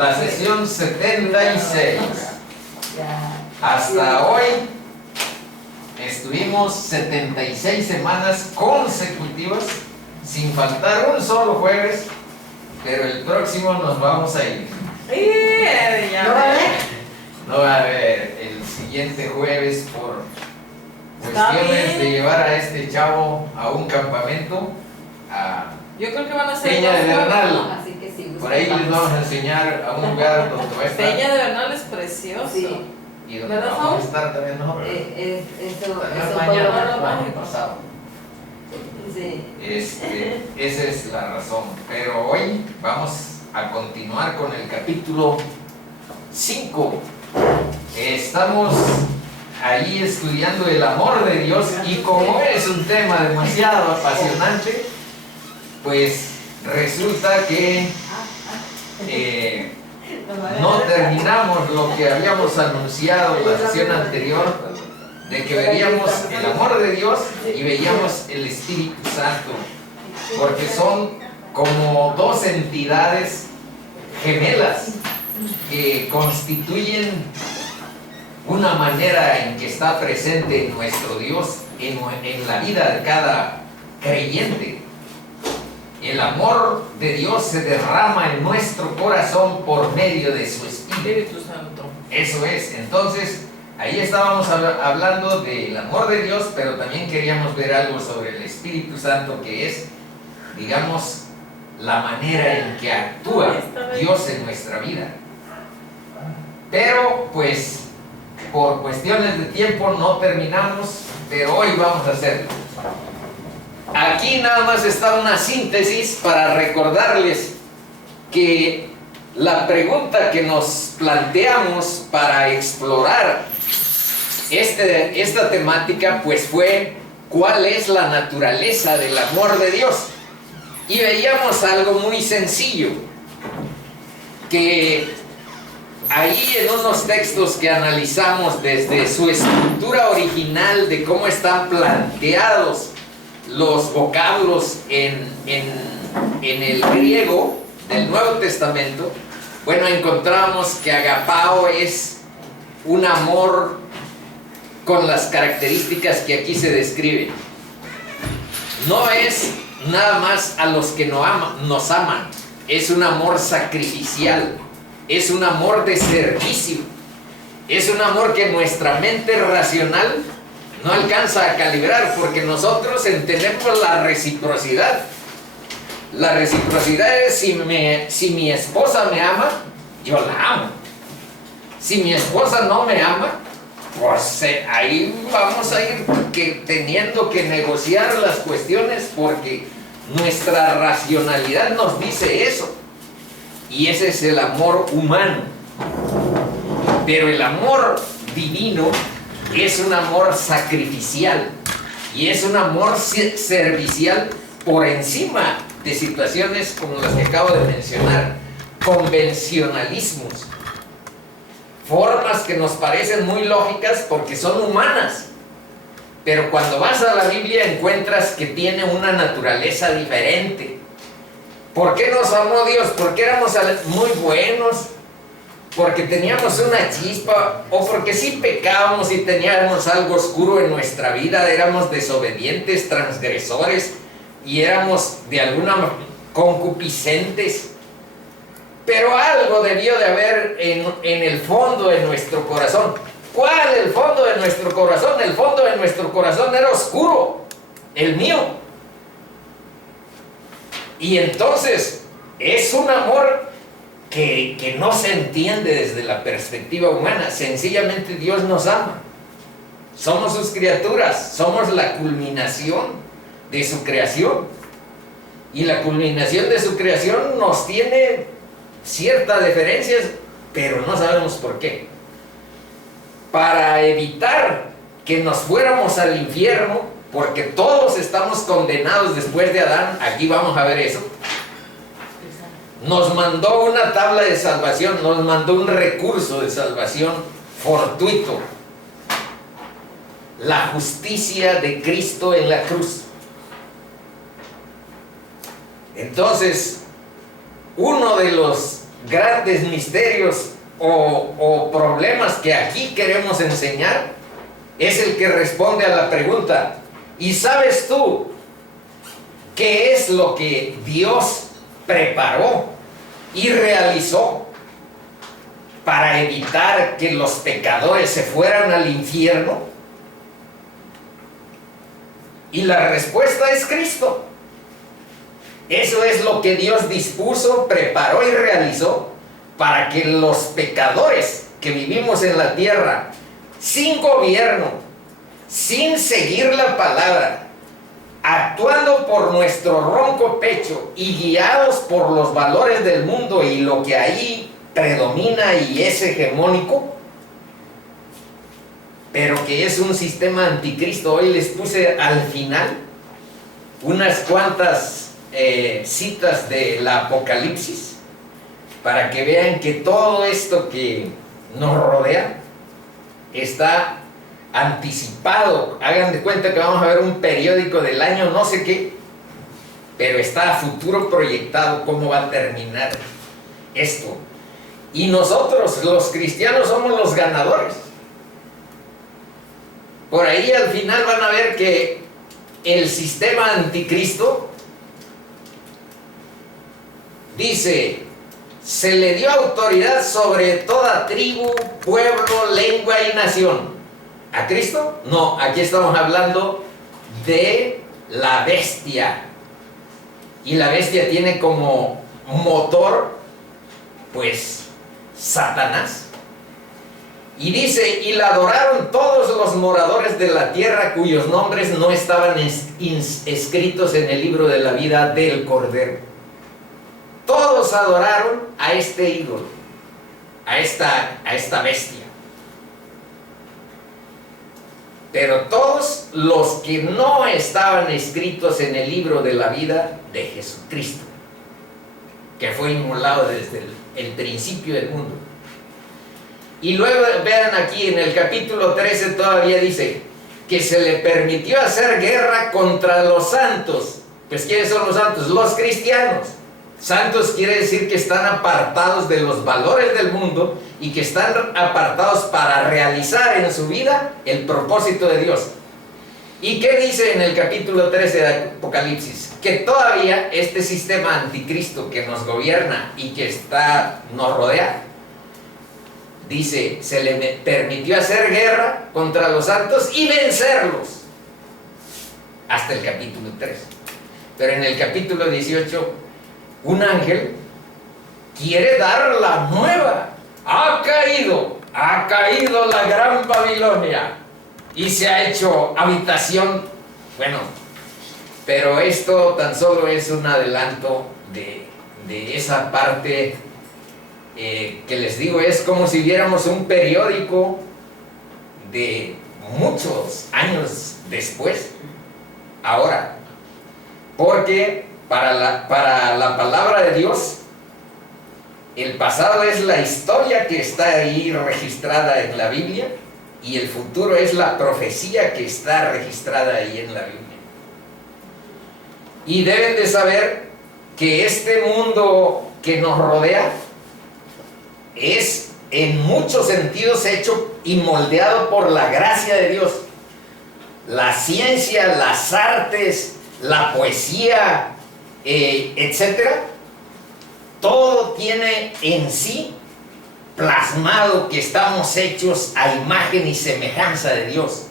la sesión 76. Hasta hoy estuvimos 76 semanas consecutivas sin faltar un solo jueves, pero el próximo nos vamos a ir. No va a haber el siguiente jueves por cuestiones de llevar a este chavo a un campamento a yo creo que van a ser Peña de Bernal. Así que sí, Por ahí les vamos a enseñar a un lugar donde va a estar. Peña de Bernal es precioso. Sí. Y donde ¿Verdad, vamos a Saúl? estar también nosotros. Eso Mañana, fue el pasado. sí. Esa es la razón. Pero hoy vamos a continuar con el capítulo 5. Estamos ahí estudiando el amor de Dios y como es un tema demasiado apasionante, pues resulta que no terminamos lo que habíamos anunciado en la sesión anterior, de que veríamos el amor de Dios y veíamos el Espíritu Santo, porque son como dos entidades gemelas que constituyen una manera en que está presente nuestro Dios en la vida de cada creyente. El amor de Dios se derrama en nuestro corazón por medio de su Espíritu Santo. Eso es. Entonces, ahí estábamos hablando del amor de Dios, pero también queríamos ver algo sobre el Espíritu Santo, que es, digamos, la manera en que actúa Dios en nuestra vida. Pero, pues, por cuestiones de tiempo no terminamos, pero hoy vamos a hacerlo. Aquí nada más está una síntesis para recordarles que la pregunta que nos planteamos para explorar esta temática pues fue: ¿cuál es la naturaleza del amor de Dios? Y veíamos algo muy sencillo, que ahí en unos textos que analizamos desde su estructura original, de cómo están planteados los vocablos en el griego del Nuevo Testamento, bueno, encontramos que agapao es un amor con las características que aquí se describen. No es nada más a los que nos aman, es un amor sacrificial, es un amor de servicio, es un amor que nuestra mente racional no alcanza a calibrar, porque nosotros entendemos la reciprocidad. La reciprocidad es: si mi esposa me ama, yo la amo. Si mi esposa no me ama, pues ahí vamos a ir teniendo que negociar las cuestiones, porque nuestra racionalidad nos dice eso. Y ese es el amor humano. Pero el amor divino es un amor sacrificial y es un amor servicial por encima de situaciones como las que acabo de mencionar, convencionalismos, formas que nos parecen muy lógicas porque son humanas, pero cuando vas a la Biblia encuentras que tiene una naturaleza diferente. ¿Por qué nos amó Dios? Porque éramos muy buenos, porque teníamos una chispa, o porque sí pecábamos y teníamos algo oscuro en nuestra vida, éramos desobedientes, transgresores y éramos de alguna manera concupiscentes. Pero algo debió de haber en el fondo de nuestro corazón. ¿Cuál el fondo de nuestro corazón? El fondo de nuestro corazón era oscuro, el mío. Y entonces es un amor que no se entiende desde la perspectiva humana. Sencillamente Dios nos ama. Somos sus criaturas, somos la culminación de su creación. Y la culminación de su creación nos tiene ciertas diferencias, pero no sabemos por qué. Para evitar que nos fuéramos al infierno, porque todos estamos condenados después de Adán, aquí vamos a ver eso, nos mandó una tabla de salvación, nos mandó un recurso de salvación fortuito: la justicia de Cristo en la cruz. Entonces, uno de los grandes misterios o problemas que aquí queremos enseñar es el que responde a la pregunta: ¿y sabes tú qué es lo que Dios preparó y realizó para evitar que los pecadores se fueran al infierno? Y la respuesta es Cristo. Eso es lo que Dios dispuso, preparó y realizó para que los pecadores que vivimos en la tierra, sin gobierno, sin seguir la palabra, actuando por nuestro ronco pecho y guiados por los valores del mundo y lo que ahí predomina y es hegemónico, pero que es un sistema anticristo. Hoy les puse al final unas cuantas citas del Apocalipsis para que vean que todo esto que nos rodea está anticipado. Hagan de cuenta que vamos a ver un periódico del año no sé qué, pero está a futuro proyectado cómo va a terminar esto. Y nosotros, los cristianos, somos los ganadores. Por ahí al final van a ver que el sistema anticristo dice: se le dio autoridad sobre toda tribu, pueblo, lengua y nación. ¿A Cristo? No, aquí estamos hablando de la bestia. Y la bestia tiene como motor, pues, Satanás. Y dice: y la adoraron todos los moradores de la tierra cuyos nombres no estaban escritos en el libro de la vida del Cordero. Todos adoraron a este ídolo, a esta bestia. Pero todos los que no estaban escritos en el libro de la vida de Jesucristo, que fue inmolado desde el principio del mundo. Y luego vean aquí en el capítulo 13 todavía dice que se le permitió hacer guerra contra los santos. Pues ¿quiénes son los santos? Los cristianos. Santos quiere decir que están apartados de los valores del mundo y que están apartados para realizar en su vida el propósito de Dios. ¿Y qué dice en el capítulo 13 de Apocalipsis? Que todavía este sistema anticristo que nos gobierna y que nos rodea, dice, se le permitió hacer guerra contra los santos y vencerlos. Hasta el capítulo 3. Pero en el capítulo 18, un ángel quiere dar la nueva. Ha caído la gran Babilonia y se ha hecho habitación. Bueno, pero esto tan solo es un adelanto de esa parte que les digo. Es como si viéramos un periódico de muchos años después, ahora, porque para la palabra de Dios, el pasado es la historia que está ahí registrada en la Biblia y el futuro es la profecía que está registrada ahí en la Biblia. Y deben de saber que este mundo que nos rodea es en muchos sentidos hecho y moldeado por la gracia de Dios. La ciencia, las artes, la poesía, etcétera, todo tiene en sí plasmado que estamos hechos a imagen y semejanza de Dios,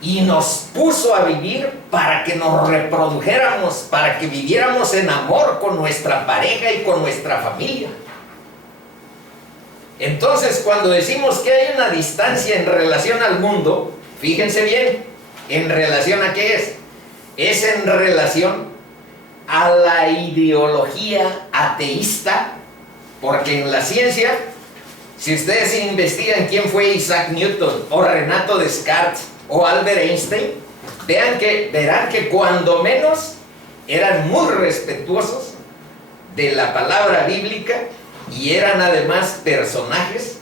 y nos puso a vivir para que nos reprodujéramos, para que viviéramos en amor con nuestra pareja y con nuestra familia. Entonces, cuando decimos que hay una distancia en relación al mundo, fíjense bien, ¿en relación a qué es? Es en relación a la ideología ateísta, porque en la ciencia, si ustedes investigan quién fue Isaac Newton, o Renato Descartes, o Albert Einstein, verán que cuando menos eran muy respetuosos de la palabra bíblica y eran además personajes.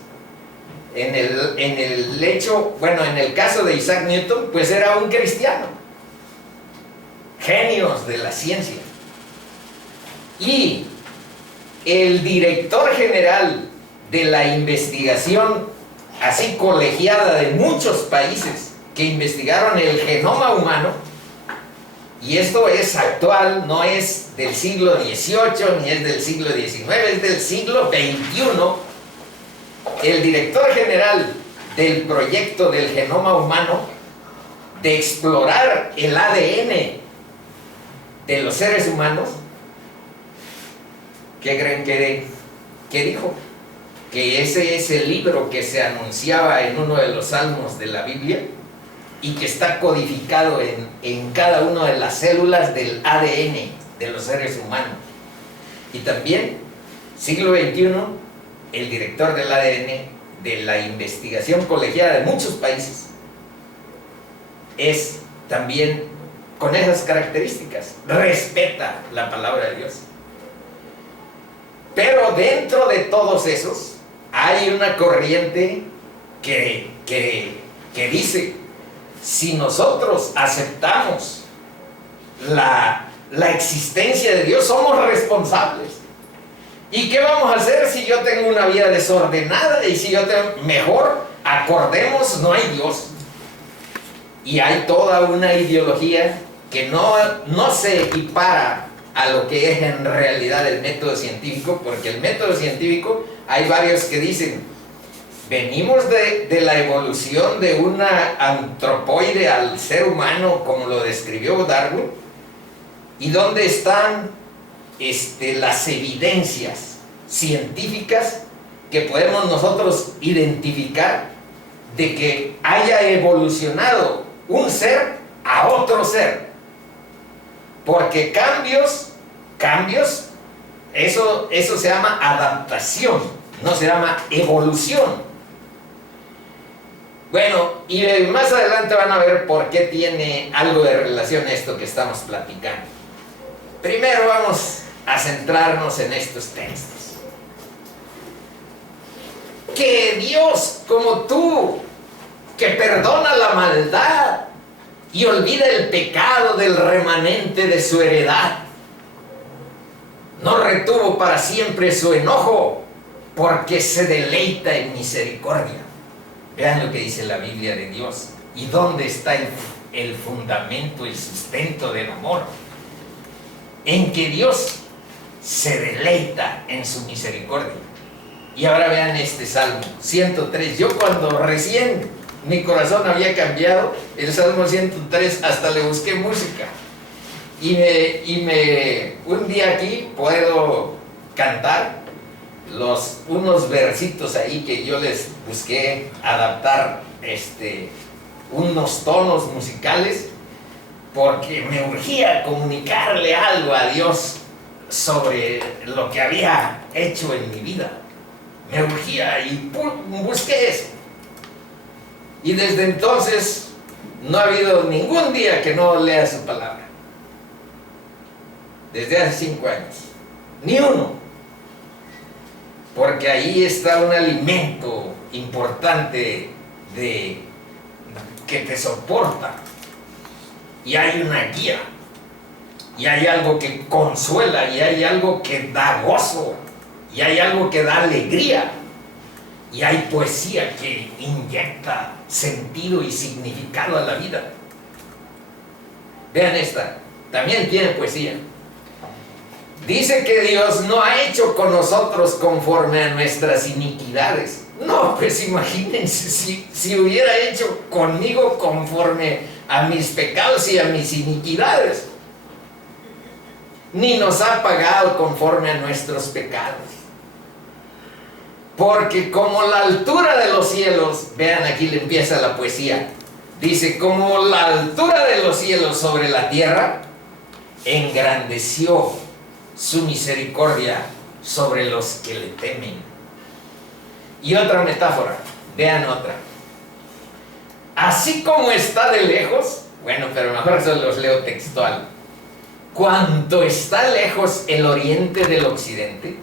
En el hecho, bueno, en el caso de Isaac Newton, pues era un cristiano, genios de la ciencia. Y el director general de la investigación, así colegiada de muchos países que investigaron el genoma humano, y esto es actual, no es del siglo XVIII ni es del siglo XIX, es del siglo XXI, el director general del proyecto del genoma humano, de explorar el ADN de los seres humanos, ¿qué creen que dijo? Que ese es el libro que se anunciaba en uno de los salmos de la Biblia y que está codificado en cada una de las células del ADN de los seres humanos. Y también, siglo XXI, el director del ADN de la investigación colegiada de muchos países es también con esas características, respeta la palabra de Dios. Pero dentro de todos esos hay una corriente que dice, si nosotros aceptamos la existencia de Dios, somos responsables. ¿Y qué vamos a hacer si yo tengo una vida desordenada? Y si yo tengo, mejor acordemos, no hay Dios. Y hay toda una ideología que no se equipara a lo que es en realidad el método científico, porque el método científico, hay varios que dicen, venimos de la evolución de una antropoide al ser humano, como lo describió Darwin, y dónde están las evidencias científicas que podemos nosotros identificar de que haya evolucionado un ser a otro ser. Porque cambios, eso se llama adaptación, no se llama evolución. Bueno, y más adelante van a ver por qué tiene algo de relación esto que estamos platicando. Primero vamos a centrarnos en estos textos. Que Dios, como tú, que perdona la maldad y olvida el pecado del remanente de su heredad, no retuvo para siempre su enojo, porque se deleita en misericordia. Vean lo que dice la Biblia de Dios. ¿Y dónde está el fundamento, el sustento del amor? En que Dios se deleita en su misericordia. Y ahora vean este Salmo 103. Yo cuando recién mi corazón había cambiado, el Salmo 103 hasta le busqué música. Un día aquí puedo cantar unos versitos ahí que yo les busqué adaptar unos tonos musicales, porque me urgía comunicarle algo a Dios sobre lo que había hecho en mi vida. Me urgía y busqué eso. Y desde entonces no ha habido ningún día que no lea su palabra. Desde hace 5 años. Ni uno. Porque ahí está un alimento importante que te soporta. Y hay una guía. Y hay algo que consuela. Y hay algo que da gozo. Y hay algo que da alegría. Y hay poesía que inyecta sentido y significado a la vida. Vean esta. También tiene poesía. Dice que Dios no ha hecho con nosotros conforme a nuestras iniquidades. No, pues imagínense si hubiera hecho conmigo conforme a mis pecados y a mis iniquidades. Ni nos ha pagado conforme a nuestros pecados. Porque como la altura de los cielos, vean aquí le empieza la poesía, dice, como la altura de los cielos sobre la tierra, engrandeció su misericordia sobre los que le temen. Y otra metáfora, vean otra. Así como está de lejos, bueno, pero mejor se los leo textual. Cuanto está lejos el oriente del occidente,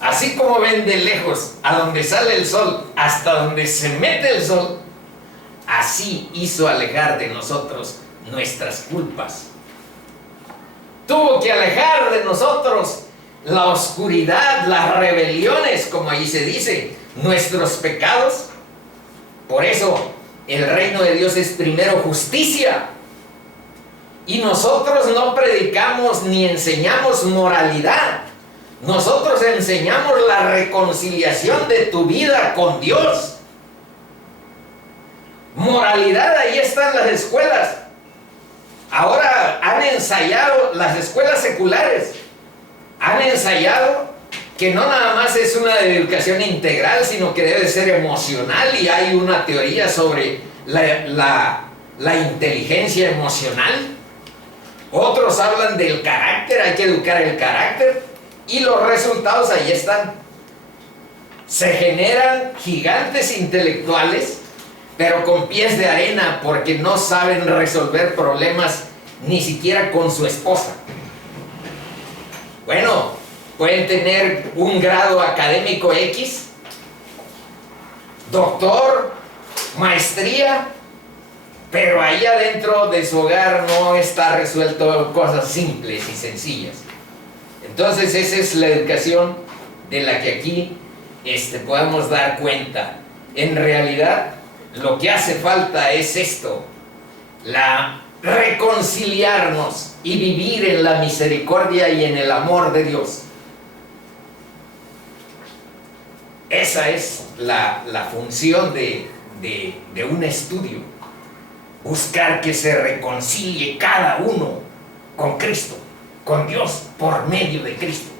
así como ven de lejos a donde sale el sol hasta donde se mete el sol, así hizo alejar de nosotros nuestras culpas. Tuvo que alejar de nosotros la oscuridad, las rebeliones, como ahí se dice, nuestros pecados. Por eso el reino de Dios es primero justicia. Y nosotros no predicamos ni enseñamos moralidad. Nosotros enseñamos la reconciliación de tu vida con Dios. Moralidad, ahí están las escuelas. Ahora han ensayado, las escuelas seculares han ensayado que no nada más es una educación integral, sino que debe ser emocional, y hay una teoría sobre la inteligencia emocional. Otros hablan del carácter, hay que educar el carácter, y los resultados ahí están. Se generan gigantes intelectuales, pero con pies de arena, porque no saben resolver problemas ni siquiera con su esposa. Bueno, pueden tener un grado académico X, doctor, maestría, pero ahí adentro de su hogar no está resuelto cosas simples y sencillas. Entonces esa es la educación de la que aquí podemos dar cuenta. En realidad lo que hace falta es esto, reconciliarnos y vivir en la misericordia y en el amor de Dios. Esa es la función de un estudio. Buscar que se reconcilie cada uno con Cristo, con Dios, por medio de Cristo.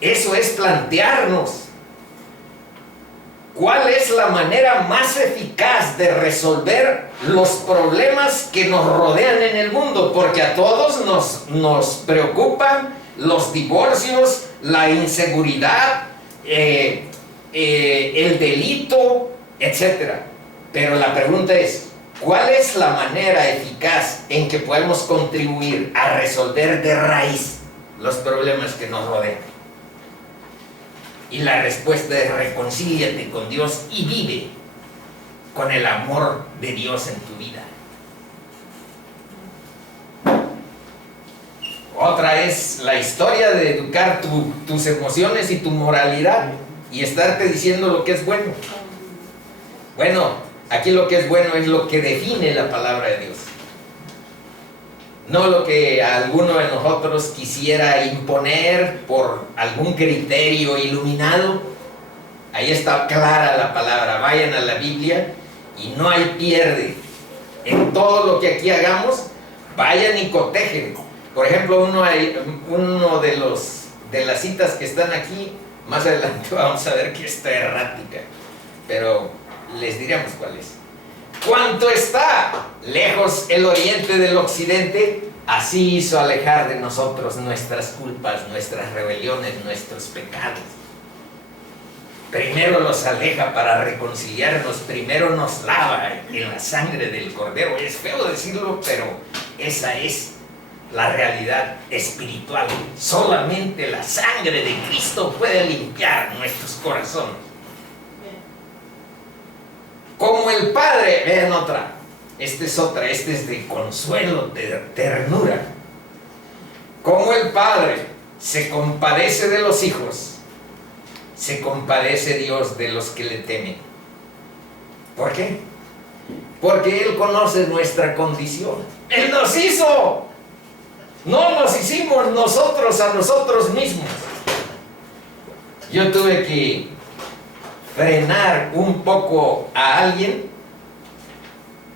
Eso es plantearnos cuál es la manera más eficaz de resolver los problemas que nos rodean en el mundo, porque a todos nos preocupan los divorcios, la inseguridad, el delito, etc. Pero la pregunta es, ¿cuál es la manera eficaz en que podemos contribuir a resolver de raíz los problemas que nos rodean? Y la respuesta es: reconcíliate con Dios y vive con el amor de Dios en tu vida. Otra es la historia de educar tus emociones y tu moralidad y estarte diciendo lo que es bueno. Bueno, aquí lo que es bueno es lo que define la palabra de Dios, no lo que alguno de nosotros quisiera imponer por algún criterio iluminado. Ahí está clara la palabra. Vayan a la Biblia y no hay pierde. En todo lo que aquí hagamos, vayan y cotejen. Por ejemplo, uno de las citas que están aquí, más adelante vamos a ver que está errática, pero les diremos cuál es. Cuanto está lejos el oriente del occidente, así hizo alejar de nosotros nuestras culpas, nuestras rebeliones, nuestros pecados. Primero los aleja para reconciliarnos, primero nos lava en la sangre del Cordero. Es feo decirlo, pero esa es la realidad espiritual. Solamente la sangre de Cristo puede limpiar nuestros corazones. Como el Padre, vean otra. Esta es de consuelo, de ternura. Como el Padre se compadece de los hijos, se compadece Dios de los que le temen. ¿Por qué? Porque Él conoce nuestra condición. Él nos hizo. No nos hicimos nosotros a nosotros mismos. Yo tuve que frenar un poco a alguien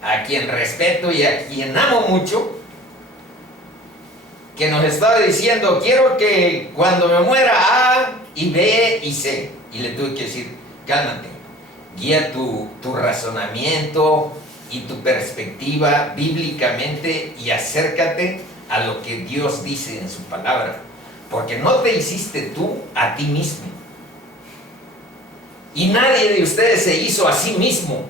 a quien respeto y a quien amo mucho, que nos estaba diciendo: quiero que cuando me muera A y B y C. Y le tuve que decir: cálmate, guía tu razonamiento y tu perspectiva bíblicamente y acércate a lo que Dios dice en su palabra, porque no te hiciste tú a ti mismo, y nadie de ustedes se hizo a sí mismo.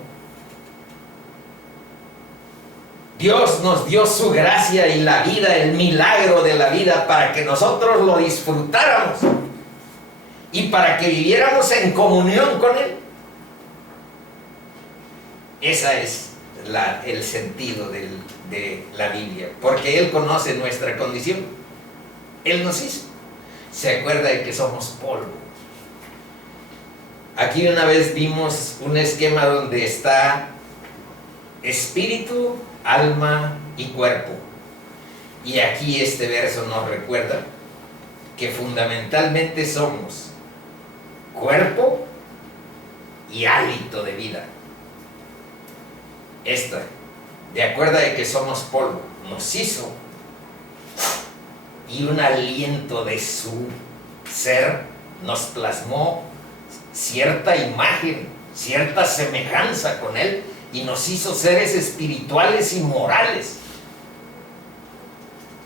Dios nos dio su gracia y la vida, el milagro de la vida, para que nosotros lo disfrutáramos y para que viviéramos en comunión con Él. Ese es el sentido de la Biblia, porque Él conoce nuestra condición. Él nos hizo. Se acuerda de que somos polvo. Aquí una vez vimos un esquema donde está espíritu, alma y cuerpo. Y aquí este verso nos recuerda que fundamentalmente somos cuerpo y hálito de vida. De acuerdo de que somos polvo, nos hizo, y un aliento de su ser nos plasmó cierta imagen, cierta semejanza con Él, y nos hizo seres espirituales y morales.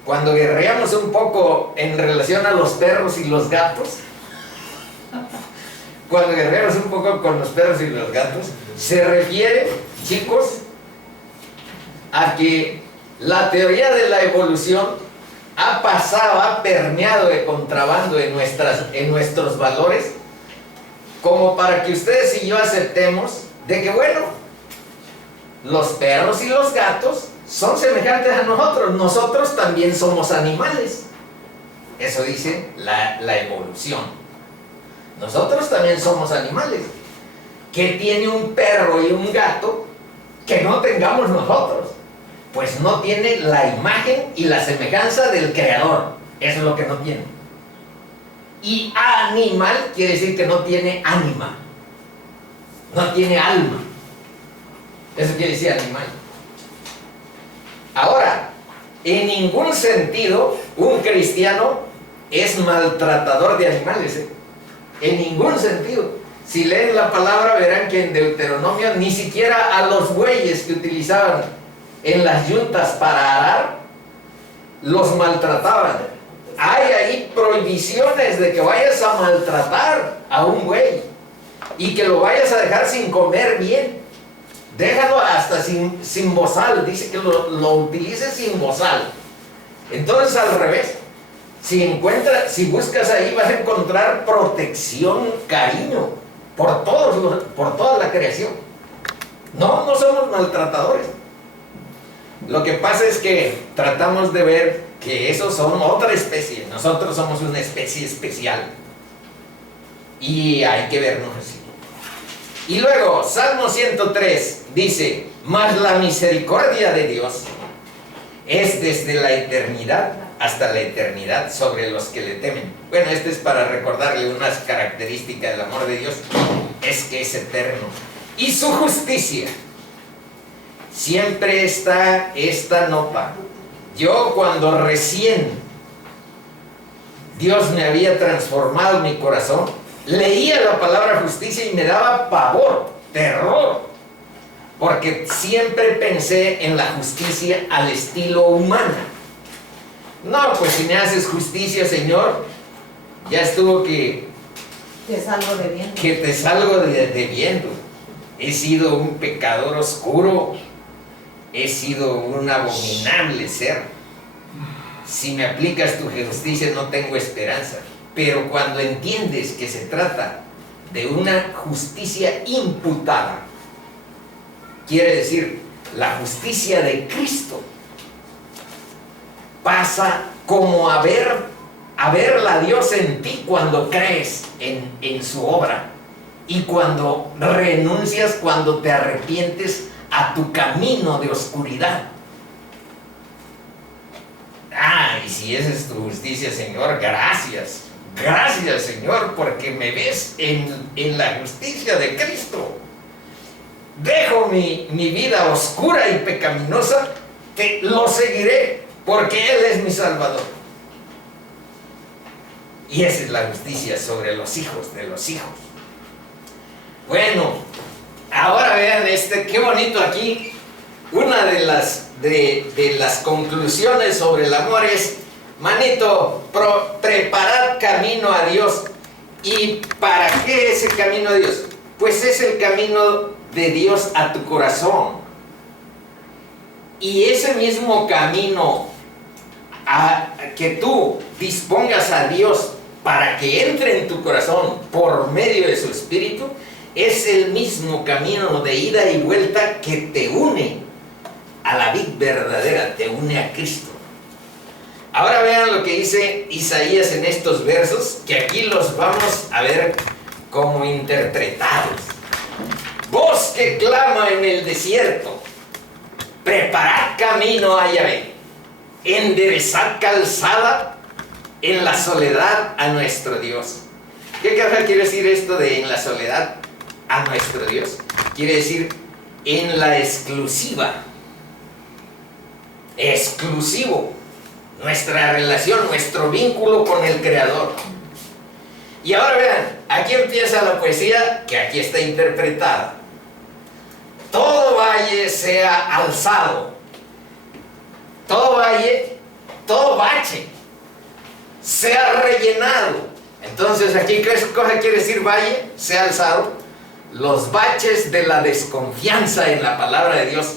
Cuando guerreamos un poco en relación a los perros y los gatos, se refiere, chicos, a que la teoría de la evolución ha permeado de contrabando en nuestros valores, como para que ustedes y yo aceptemos de que, bueno, los perros y los gatos son semejantes a nosotros. Nosotros también somos animales. Eso dice la evolución. Nosotros también somos animales. ¿Qué tiene un perro y un gato que no tengamos nosotros? Pues no tiene la imagen y la semejanza del creador. Eso es lo que no tiene. Y animal quiere decir que no tiene ánima, no tiene alma. Eso quiere decir animal. Ahora, en ningún sentido un cristiano es maltratador de animales, ¿eh? En ningún sentido. Si leen la palabra verán que en Deuteronomio ni siquiera a los bueyes que utilizaban en las yuntas para arar los maltrataban. Hay ahí prohibiciones de que vayas a maltratar a un buey y que lo vayas a dejar sin comer bien. Déjalo hasta sin bozal. Dice que lo utilices sin bozal. Entonces, al revés, si buscas ahí, vas a encontrar protección, cariño por toda la creación. No somos maltratadores. Lo que pasa es que tratamos de ver que esos son otra especie. Nosotros somos una especie especial. Y hay que vernos así. Y luego, Salmo 103 dice: mas la misericordia de Dios es desde la eternidad hasta la eternidad sobre los que le temen. Bueno, este es para recordarle unas características del amor de Dios. Es que es eterno. Y su justicia. Siempre está esta nota. Yo, cuando recién Dios me había transformado mi corazón, leía la palabra justicia y me daba pavor, terror, porque siempre pensé en la justicia al estilo humano. No, pues si me haces justicia, Señor, ya estuvo que te salgo debiendo. Que te salgo debiendo. He sido un pecador oscuro, he sido un abominable ser. Si me aplicas tu justicia no tengo esperanza. Pero cuando entiendes que se trata de una justicia imputada, quiere decir la justicia de Cristo, pasa como a verla a Dios en ti cuando crees en su obra y cuando renuncias, cuando te arrepientes a tu camino de oscuridad. Y si esa es tu justicia, Señor, gracias. Gracias, Señor, porque me ves en la justicia de Cristo. Dejo mi vida oscura y pecaminosa, que lo seguiré, porque Él es mi Salvador. Y esa es la justicia sobre los hijos de los hijos. Bueno, ahora vean qué bonito aquí. Una de las conclusiones sobre el amor es: manito, preparad camino a Dios. ¿Y para qué ese camino a Dios? Pues es el camino de Dios a tu corazón. Y ese mismo camino que tú dispongas a Dios para que entre en tu corazón por medio de su Espíritu, es el mismo camino de ida y vuelta que te une a la vid verdadera, te une a Cristo. Ahora vean lo que dice Isaías en estos versos, que aquí los vamos a ver como interpretados. Voz que clama en el desierto, preparad camino a Yahvé, enderezad calzada en la soledad a nuestro Dios. ¿Qué quiere decir esto de en la soledad a nuestro Dios? Quiere decir en la exclusiva. Exclusivo. Nuestra relación, nuestro vínculo con el Creador. Y ahora vean, aquí empieza la poesía que aquí está interpretada. Todo valle sea alzado. Todo valle, todo bache sea rellenado. Entonces aquí, ¿qué cosa quiere decir valle? Sea alzado. Los baches de la desconfianza en la palabra de Dios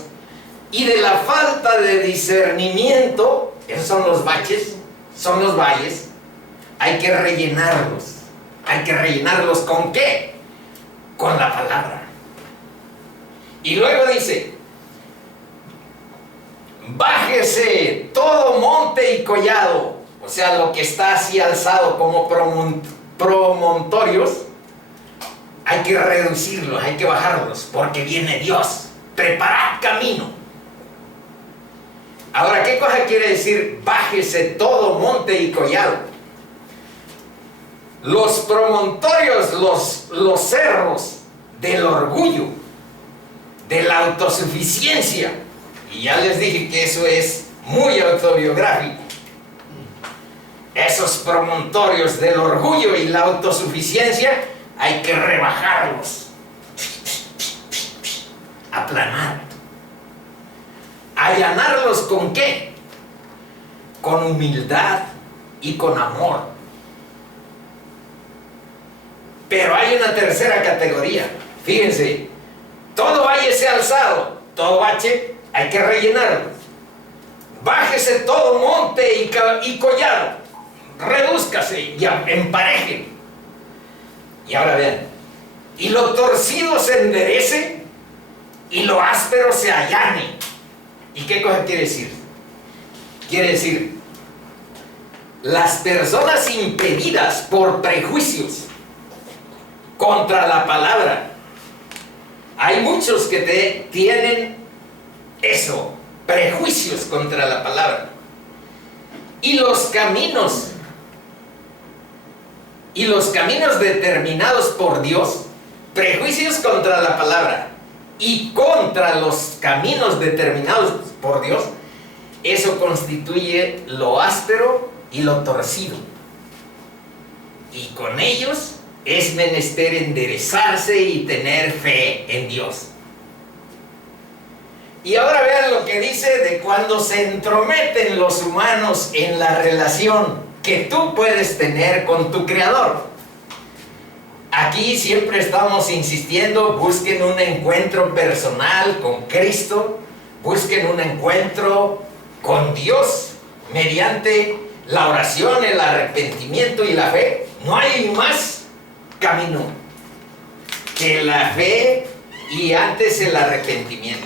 y de la falta de discernimiento, esos son los baches, son los valles, hay que rellenarlos. ¿Hay que rellenarlos con qué? Con la palabra. Y luego dice, bájese todo monte y collado, o sea, lo que está así alzado como promontorios, hay que reducirlos, hay que bajarlos, porque viene Dios. Preparad camino. Ahora, ¿qué cosa quiere decir bájese todo monte y collado? Los promontorios, los cerros del orgullo, de la autosuficiencia, y ya les dije que eso es muy autobiográfico. Esos promontorios del orgullo y la autosuficiencia hay que rebajarlos, aplanar. ¿Allanarlos con qué? Con humildad y con amor. Pero hay una tercera categoría. Fíjense, todo valle sea alzado, todo bache hay que rellenarlo. Bájese todo monte y collado, redúzcase y empareje. Y ahora vean, y lo torcido se enderece y lo áspero se allane. ¿Y qué cosa quiere decir? Quiere decir, las personas impedidas por prejuicios contra la palabra, hay muchos que tienen eso, prejuicios contra la palabra, y los caminos determinados por Dios, prejuicios contra la palabra y contra los caminos determinados por Dios, eso constituye lo áspero y lo torcido. Y con ellos es menester enderezarse y tener fe en Dios. Y ahora vean lo que dice de cuando se entrometen los humanos en la relación que tú puedes tener con tu Creador. Aquí siempre estamos insistiendo, busquen un encuentro personal con Cristo, busquen un encuentro con Dios mediante la oración, el arrepentimiento y la fe. No hay más camino que la fe y antes el arrepentimiento.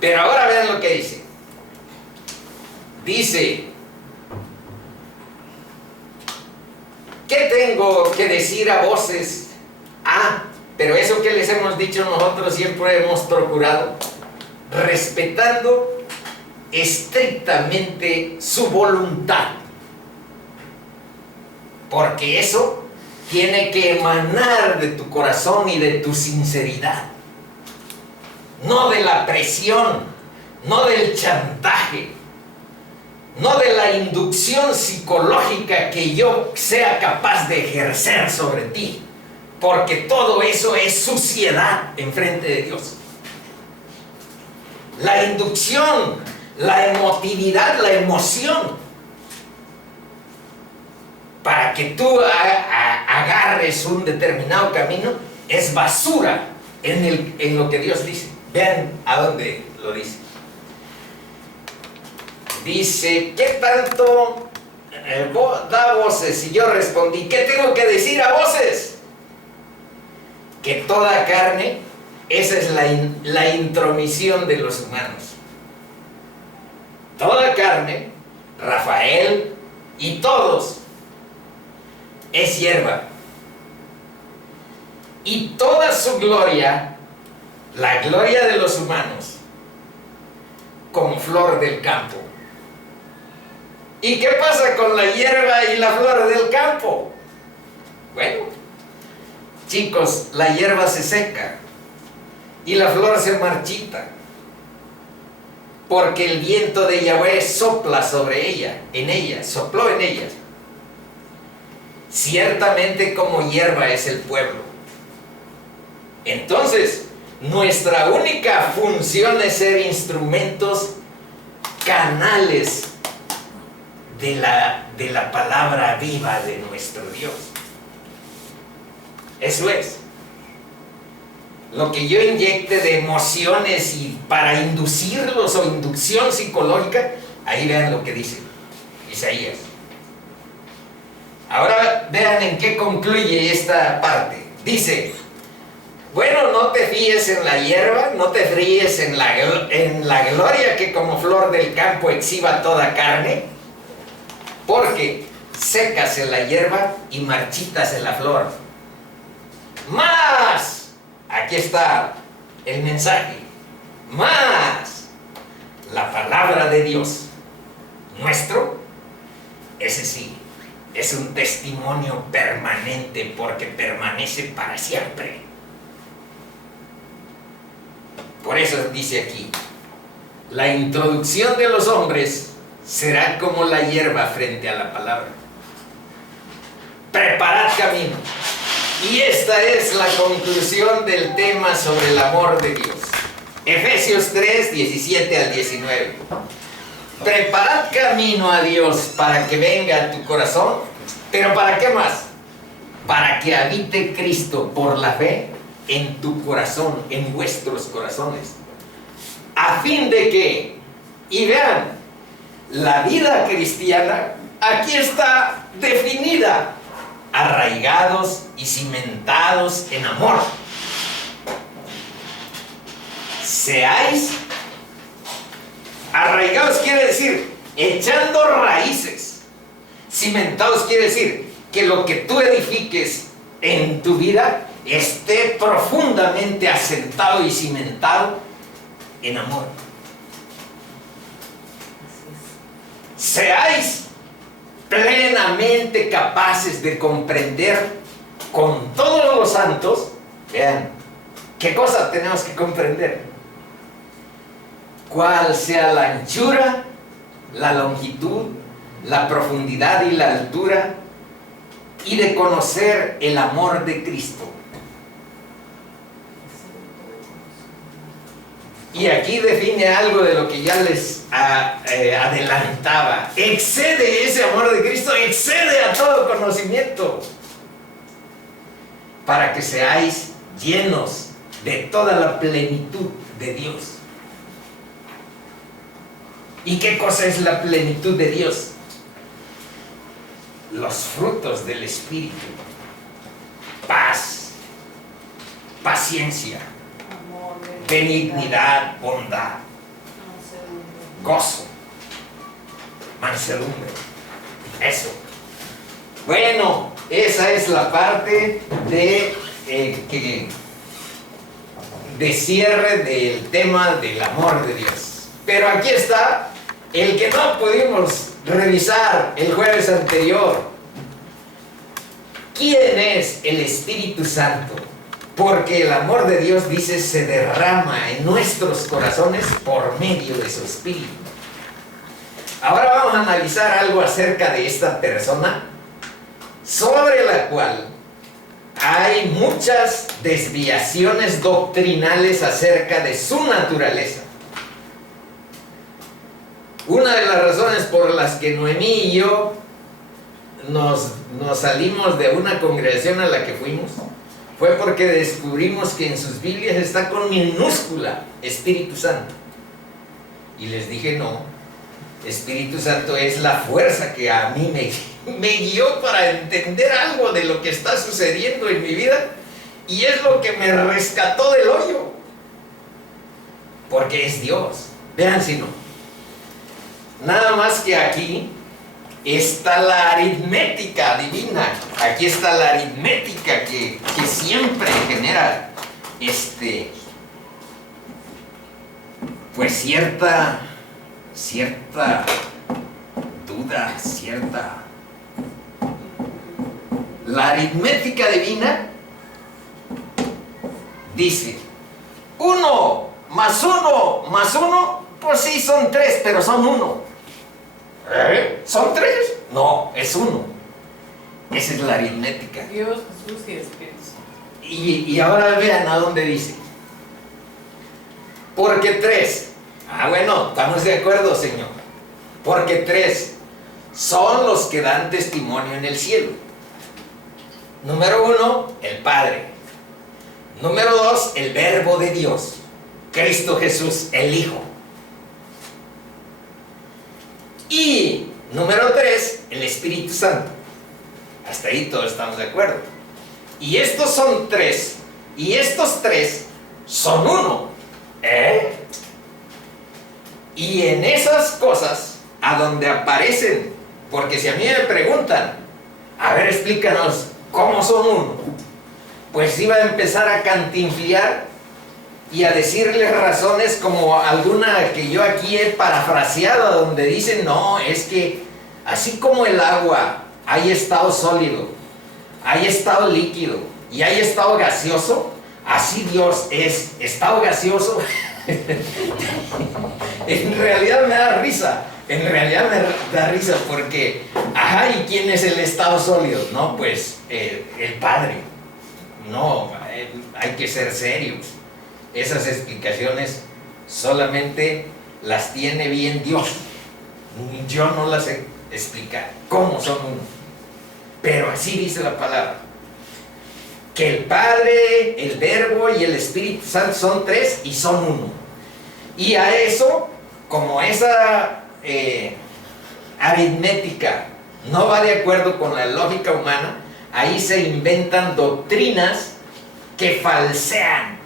Pero ahora vean lo que dice. Dice, ¿qué tengo que decir a voces? Pero eso que les hemos dicho nosotros siempre hemos procurado, respetando estrictamente su voluntad. Porque eso tiene que emanar de tu corazón y de tu sinceridad. No de la presión, no del chantaje, no de la inducción psicológica que yo sea capaz de ejercer sobre ti, porque todo eso es suciedad enfrente de Dios. La inducción, la emotividad, la emoción, para que tú agarres un determinado camino, es basura en lo que Dios dice. Vean a dónde lo dice. Dice, ¿qué tanto da voces? Y yo respondí, ¿qué tengo que decir a voces? Que toda carne, esa es la intromisión de los humanos. Toda carne Rafael y todos, es hierba. Y toda su gloria, la gloria de los humanos, como flor del campo. ¿Y qué pasa con la hierba y la flor del campo? Bueno, chicos, la hierba se seca y la flor se marchita, porque el viento de Yahweh sopla sobre ella, sopló en ella. Ciertamente como hierba es el pueblo. Entonces, nuestra única función es ser instrumentos, canales de la palabra viva de nuestro Dios. Eso es. Lo que yo inyecte de emociones y para inducirlos o inducción psicológica, ahí vean lo que dice Isaías. Ahora vean en qué concluye esta parte. Dice, bueno, no te fíes en la hierba, no te fíes en la gloria que como flor del campo exhiba toda carne, porque sécase la hierba y marchítase la flor. Más, aquí está el mensaje, más la palabra de Dios nuestro, ese sí, es un testimonio permanente porque permanece para siempre. Por eso dice aquí, la introducción de los hombres será como la hierba frente a la palabra. Preparad camino. Y esta es la conclusión del tema sobre el amor de Dios. Efesios 3, 17 al 19. Preparad camino a Dios para que venga a tu corazón. ¿Pero para qué más? Para que habite Cristo por la fe en tu corazón, en vuestros corazones. A fin de que, y vean, la vida cristiana aquí está definida: arraigados y cimentados en amor. Seáis arraigados, quiere decir echando raíces. Cimentados quiere decir que lo que tú edifiques en tu vida esté profundamente asentado y cimentado en amor. Seáis plenamente capaces de comprender con todos los santos. Vean, ¿qué cosa tenemos que comprender? Cuál sea la anchura, la longitud, la profundidad y la altura, y de conocer el amor de Cristo. Y aquí define algo de lo que ya les adelantaba. Excede ese amor de Cristo, excede a todo conocimiento, para que seáis llenos de toda la plenitud de Dios. ¿Y qué cosa es la plenitud de Dios? Los frutos del Espíritu: paz, paciencia, benignidad, bondad, gozo, mansedumbre. Eso. Bueno, esa es la parte de cierre del tema del amor de Dios. Pero aquí está el que no pudimos revisar el jueves anterior. ¿Quién es el Espíritu Santo? Porque el amor de Dios, dice, se derrama en nuestros corazones por medio de su Espíritu. Ahora vamos a analizar algo acerca de esta persona, sobre la cual hay muchas desviaciones doctrinales acerca de su naturaleza. Una de las razones por las que Noemí y yo nos salimos de una congregación a la que fuimos fue porque descubrimos que en sus Biblias está con minúscula Espíritu Santo. Y les dije, no, Espíritu Santo es la fuerza que a mí me guió para entender algo de lo que está sucediendo en mi vida, y es lo que me rescató del hoyo, porque es Dios. Vean si no. Nada más que aquí está la aritmética divina. Aquí está la aritmética que siempre genera pues cierta duda, La aritmética divina dice 1 más 1 más 1, pues sí son 3, pero son 1. ¿Son 3? No, es 1. Esa es la aritmética. Dios, Jesús y Espíritu Santo. Y ahora vean a dónde dice. Porque 3. Bueno, estamos de acuerdo, Señor. Porque 3 son los que dan testimonio en el cielo. Número 1, el Padre. Número 2, el Verbo de Dios, Cristo Jesús, el Hijo. Y número 3, el Espíritu Santo. Hasta ahí todos estamos de acuerdo. Y estos son 3, y estos 3 son 1. Y en esas cosas, a donde aparecen, porque si a mí me preguntan, a ver, explícanos, ¿cómo son 1? Pues iba a empezar a cantinflear y a decirles razones como alguna que yo aquí he parafraseado, donde dicen, no, es que así como el agua hay estado sólido, hay estado líquido y hay estado gaseoso, así Dios es estado gaseoso. En realidad me da risa. Porque, ¿y quién es el estado sólido? No, pues el Padre. No, hay que ser serios. Esas explicaciones solamente las tiene bien Dios. Yo no las sé explicar cómo son 1. Pero así dice la palabra. Que el Padre, el Verbo y el Espíritu Santo son 3 y son 1. Y a eso, como esa aritmética no va de acuerdo con la lógica humana, ahí se inventan doctrinas que falsean,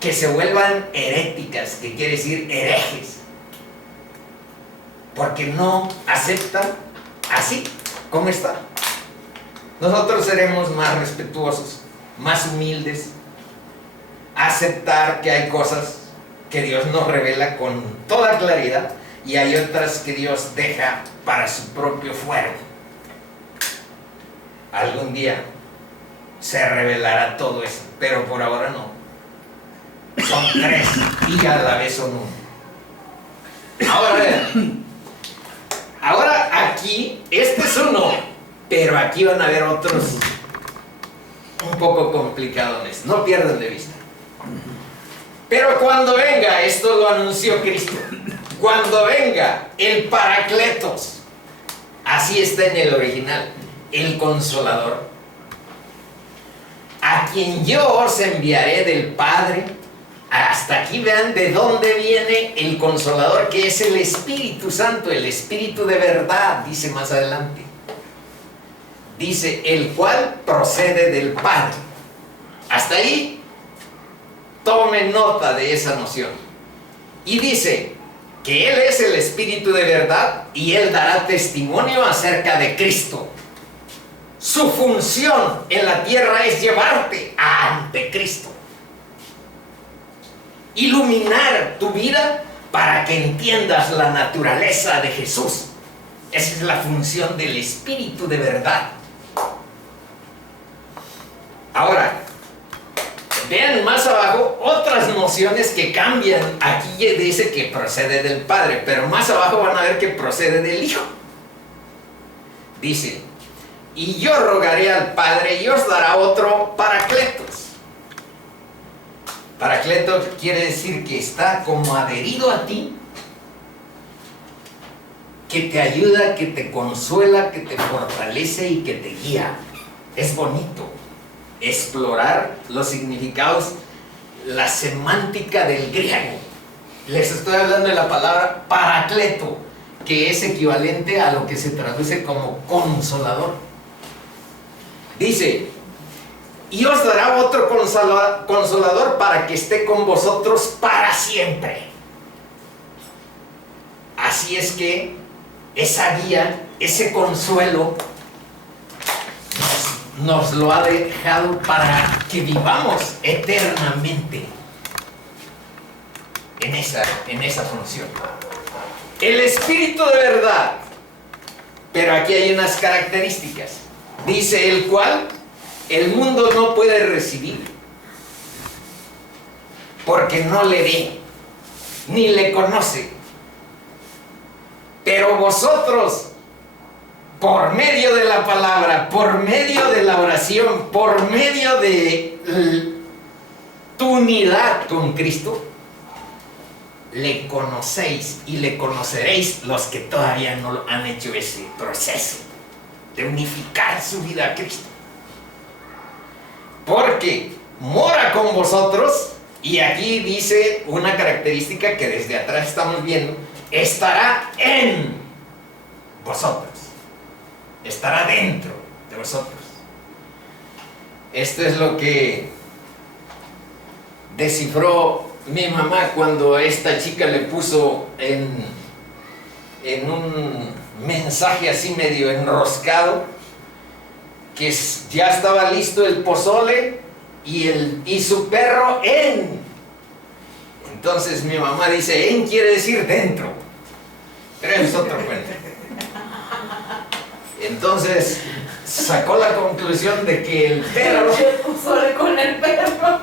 que se vuelvan heréticas, que quiere decir herejes, porque no aceptan así como está. Nosotros seremos más respetuosos, más humildes, aceptar que hay cosas que Dios nos revela con toda claridad y hay otras que Dios deja para su propio fuero. Algún día se revelará todo eso, pero por ahora no. Son 3 y a la vez son 1. Ahora aquí, este es 1, pero aquí van a haber otros un poco complicadones, no pierdan de vista. Pero cuando venga, esto lo anunció Cristo, cuando venga el Paracletos, así está en el original, el Consolador, a quien yo os enviaré del Padre. Hasta aquí vean de dónde viene el Consolador, que es el Espíritu Santo, el Espíritu de verdad, dice más adelante. Dice, el cual procede del Padre. Hasta ahí, tome nota de esa noción. Y dice que Él es el Espíritu de verdad y Él dará testimonio acerca de Cristo. Su función en la tierra es llevarte ante Cristo. Iluminar tu vida para que entiendas la naturaleza de Jesús. Esa es la función del Espíritu de verdad. Ahora, vean más abajo otras nociones que cambian. Aquí dice que procede del Padre, pero más abajo van a ver que procede del Hijo. Dice, y yo rogaré al Padre y os dará otro Paracletos. Paracletos quiere decir que está como adherido a ti, que te ayuda, que te consuela, que te fortalece y que te guía. Es bonito explorar los significados, la semántica del griego. Les estoy hablando de la palabra paracleto, que es equivalente a lo que se traduce como consolador. Dice, y os dará otro consolador para que esté con vosotros para siempre. Así es que esa guía, ese consuelo, nos lo ha dejado para que vivamos eternamente en esa función. El Espíritu de verdad, pero aquí hay unas características. Dice, el cual el mundo no puede recibir, porque no le ve, ni le conoce. Pero vosotros, por medio de la palabra, por medio de la oración, por medio de tu unidad con Cristo, le conocéis y le conoceréis los que todavía no han hecho ese proceso de unificar su vida a Cristo. Porque mora con vosotros, y aquí dice una característica que desde atrás estamos viendo, estará en vosotros, estará dentro de vosotros. Esto es lo que descifró mi mamá cuando esta chica le puso en un mensaje así medio enroscado, que ya estaba listo el pozole y su perro en. Entonces mi mamá dice, en quiere decir dentro, pero es otro cuento. Entonces sacó la conclusión de que el perro pozole con el perro.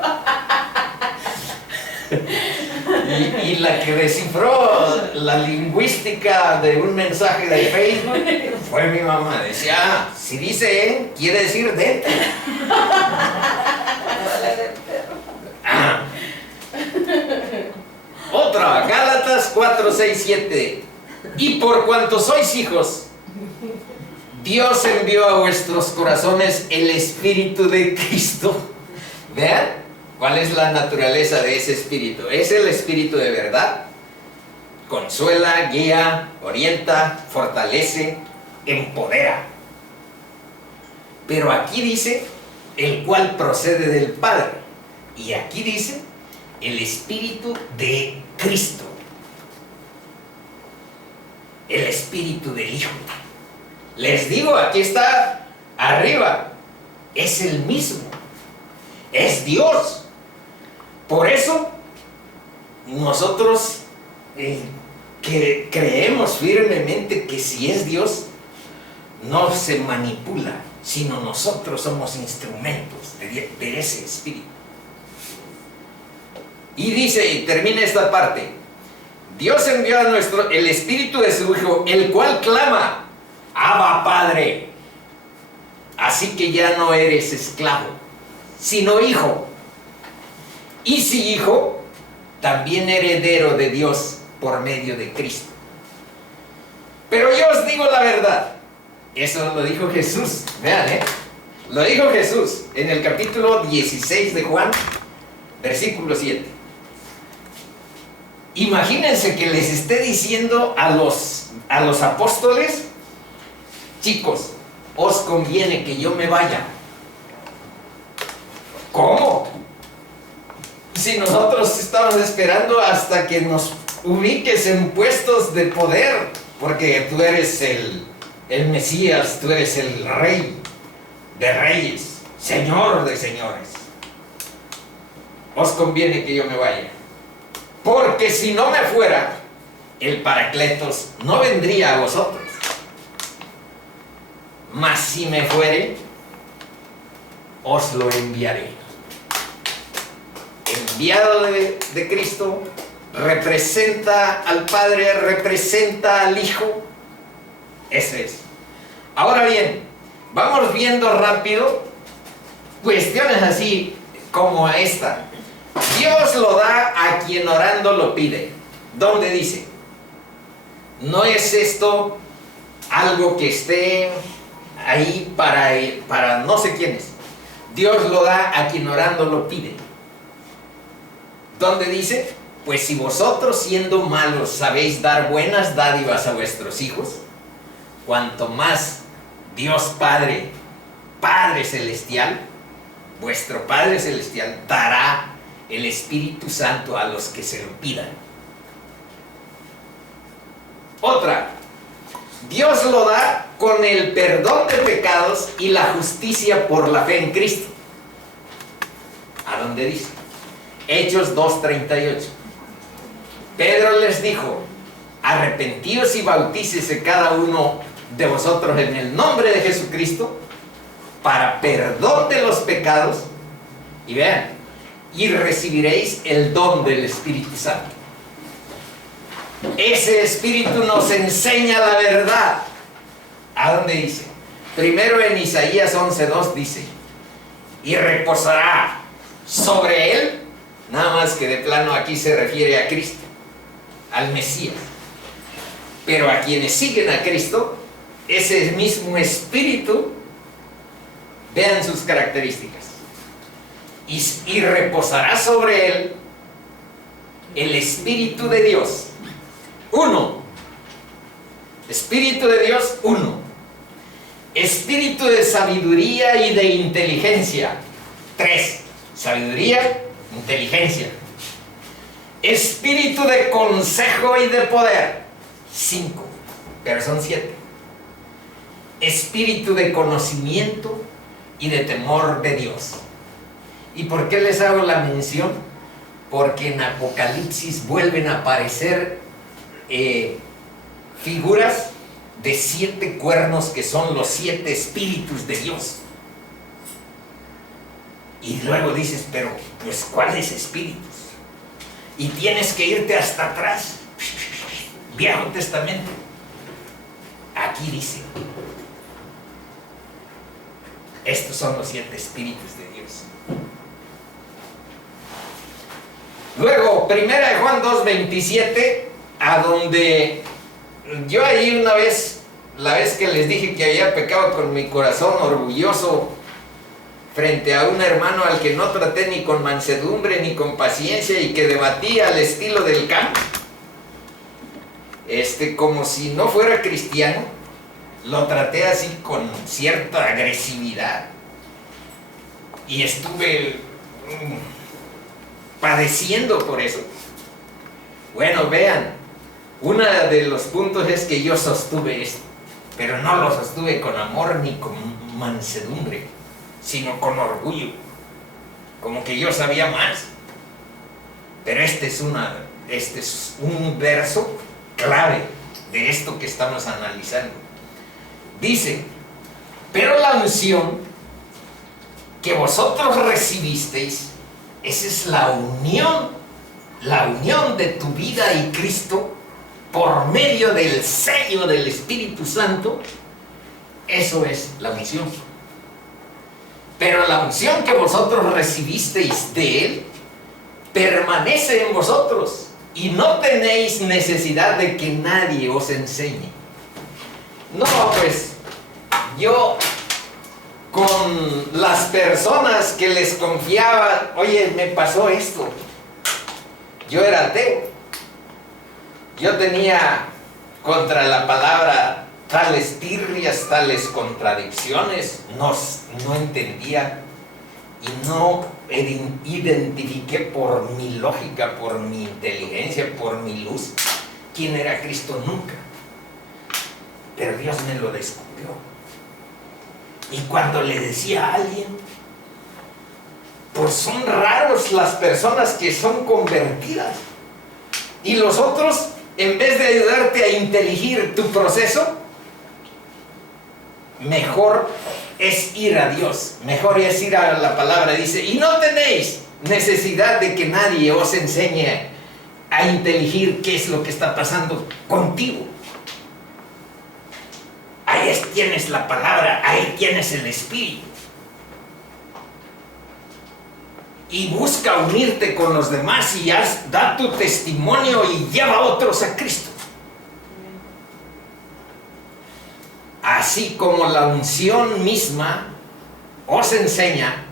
y la que descifró la lingüística de un mensaje de Facebook fue mi mamá. Decía, si dice en, quiere decir dentro. Otra, Gálatas 4, 6, 7. Y por cuanto sois hijos, Dios envió a vuestros corazones el Espíritu de Cristo. Vean cuál es la naturaleza de ese Espíritu. Es el Espíritu de verdad. Consuela, guía, orienta, fortalece, empodera. Pero aquí dice, el cual procede del Padre. Y aquí dice, el Espíritu de Cristo. El Espíritu del Hijo. Les digo, aquí está arriba. Es el mismo. Es Dios. Por eso, nosotros que creemos firmemente que si es Dios, no se manipula, sino nosotros somos instrumentos de ese Espíritu. Y dice, y termina esta parte, Dios envió a el Espíritu de su Hijo, el cual clama, Abba Padre. Así que ya no eres esclavo, sino hijo. Y si hijo, también heredero de Dios por medio de Cristo. Pero yo os digo la verdad. Eso lo dijo Jesús. Vean, lo dijo Jesús en el capítulo 16 de Juan, versículo 7. Imagínense que les esté diciendo a los apóstoles, chicos, os conviene que yo me vaya. ¿Cómo? Si nosotros estamos esperando hasta que nos ubiques en puestos de poder, porque tú eres el Mesías, tú eres el Rey de reyes, Señor de señores. Os conviene que yo me vaya. Porque si no me fuera, el Paracletos no vendría a vosotros. Mas si me fuere, os lo enviaré. Enviado de Cristo, representa al Padre, representa al Hijo. Ese es. Ahora bien, vamos viendo rápido cuestiones así como esta. Dios lo da a quien orando lo pide. ¿Dónde dice? No es esto algo que esté ahí para no sé quiénes. Dios lo da a quien orando lo pide. ¿Dónde dice? Pues si vosotros siendo malos sabéis dar buenas dádivas a vuestros hijos, cuanto más Dios Padre, Padre Celestial, vuestro Padre Celestial, dará el Espíritu Santo a los que se lo pidan. Otra, Dios lo da con el perdón de pecados y la justicia por la fe en Cristo. ¿A dónde dice? Hechos 2:38. Pedro les dijo: arrepentíos y bautícese cada uno de vosotros en el nombre de Jesucristo para perdón de los pecados, y vean, y recibiréis el don del Espíritu Santo. Ese Espíritu nos enseña la verdad. ¿A dónde dice? Primero en Isaías 11:2 dice: y reposará sobre él. Nada más que de plano aquí se refiere a Cristo, al Mesías. Pero a quienes siguen a Cristo, ese mismo Espíritu, vean sus características, y reposará sobre él el Espíritu de Dios. Uno, Espíritu de Dios, uno. Espíritu de sabiduría y de inteligencia. 3. Sabiduría, inteligencia. Espíritu de consejo y de poder. 5. Pero son 7. Espíritu de conocimiento y de temor de Dios. ¿Y por qué les hago la mención? Porque en Apocalipsis vuelven a aparecer figuras de 7 cuernos, que son los 7 espíritus de Dios. Y luego dices, pero pues ¿cuáles espíritus? Y tienes que irte hasta atrás, Viejo Testamento. Aquí dice, estos son los 7 espíritus de Dios. Luego, 1 Juan 2:27, a donde yo ahí una vez, la vez que les dije que había pecado con mi corazón orgulloso frente a un hermano al que no traté ni con mansedumbre ni con paciencia, y que debatía al estilo del campo, como si no fuera cristiano, lo traté así con cierta agresividad, y estuve padeciendo por eso. Bueno, vean, uno de los puntos es que yo sostuve esto, pero no lo sostuve con amor ni con mansedumbre, sino con orgullo, como que yo sabía más. Pero este es un verso clave de esto que estamos analizando. Dice: pero la unción que vosotros recibisteis, esa es la unión de tu vida y Cristo por medio del sello del Espíritu Santo. Eso es la unción. Pero la unción que vosotros recibisteis de Él permanece en vosotros, y no tenéis necesidad de que nadie os enseñe. No, pues yo con las personas que les confiaba, oye, me pasó esto. Yo era ateo. Yo tenía contra la palabra tales tirrias, tales contradicciones, no entendía y no identifiqué por mi lógica, por mi inteligencia, por mi luz, quién era Cristo nunca. Pero Dios me lo descubrió. Y cuando le decía a alguien, pues son raros las personas que son convertidas, y los otros, en vez de ayudarte a inteligir tu proceso, mejor es ir a Dios, mejor es ir a la palabra. Dice: y no tenéis necesidad de que nadie os enseñe a inteligir qué es lo que está pasando contigo. Ahí tienes la palabra, ahí tienes el Espíritu. Y busca unirte con los demás y da tu testimonio y lleva a otros a Cristo. Así como la unción misma os enseña,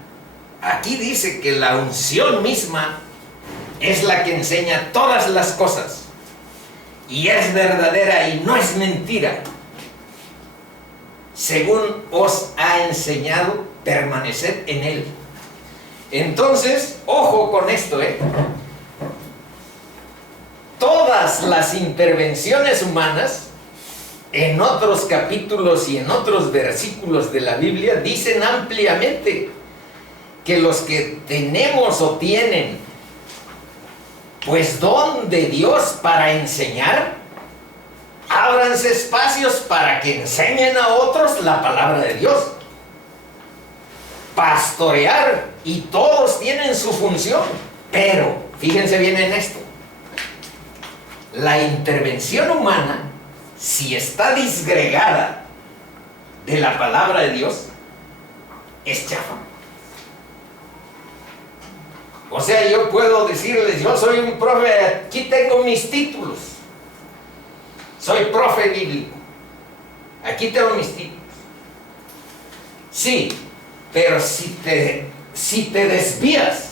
aquí dice que la unción misma es la que enseña todas las cosas, y es verdadera y no es mentira, según os ha enseñado, permaneced en él. Entonces, ojo con esto, todas las intervenciones humanas, en otros capítulos y en otros versículos de la Biblia, dicen ampliamente que los que tenemos o tienen, pues, don de Dios para enseñar, ábranse espacios para que enseñen a otros la palabra de Dios. Pastorear, y todos tienen su función, pero fíjense bien en esto: la intervención humana, si está disgregada de la palabra de Dios, es chafa. O sea, yo puedo decirles, yo soy un profe, aquí tengo mis títulos, soy profe bíblico, aquí tengo mis títulos. Sí, pero si te desvías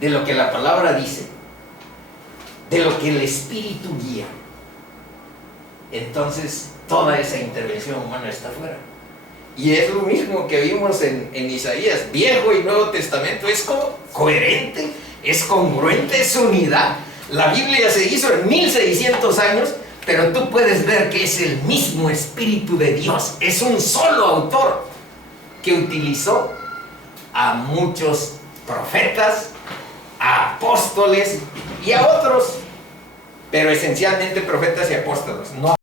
de lo que la palabra dice, de lo que el Espíritu guía, entonces toda esa intervención humana está fuera. Y es lo mismo que vimos en Isaías. Viejo y Nuevo Testamento es coherente, es congruente, es unidad. La Biblia se hizo en 1600 años, pero tú puedes ver que es el mismo Espíritu de Dios, es un solo autor que utilizó a muchos profetas, a apóstoles y a otros, pero esencialmente profetas y apóstoles, no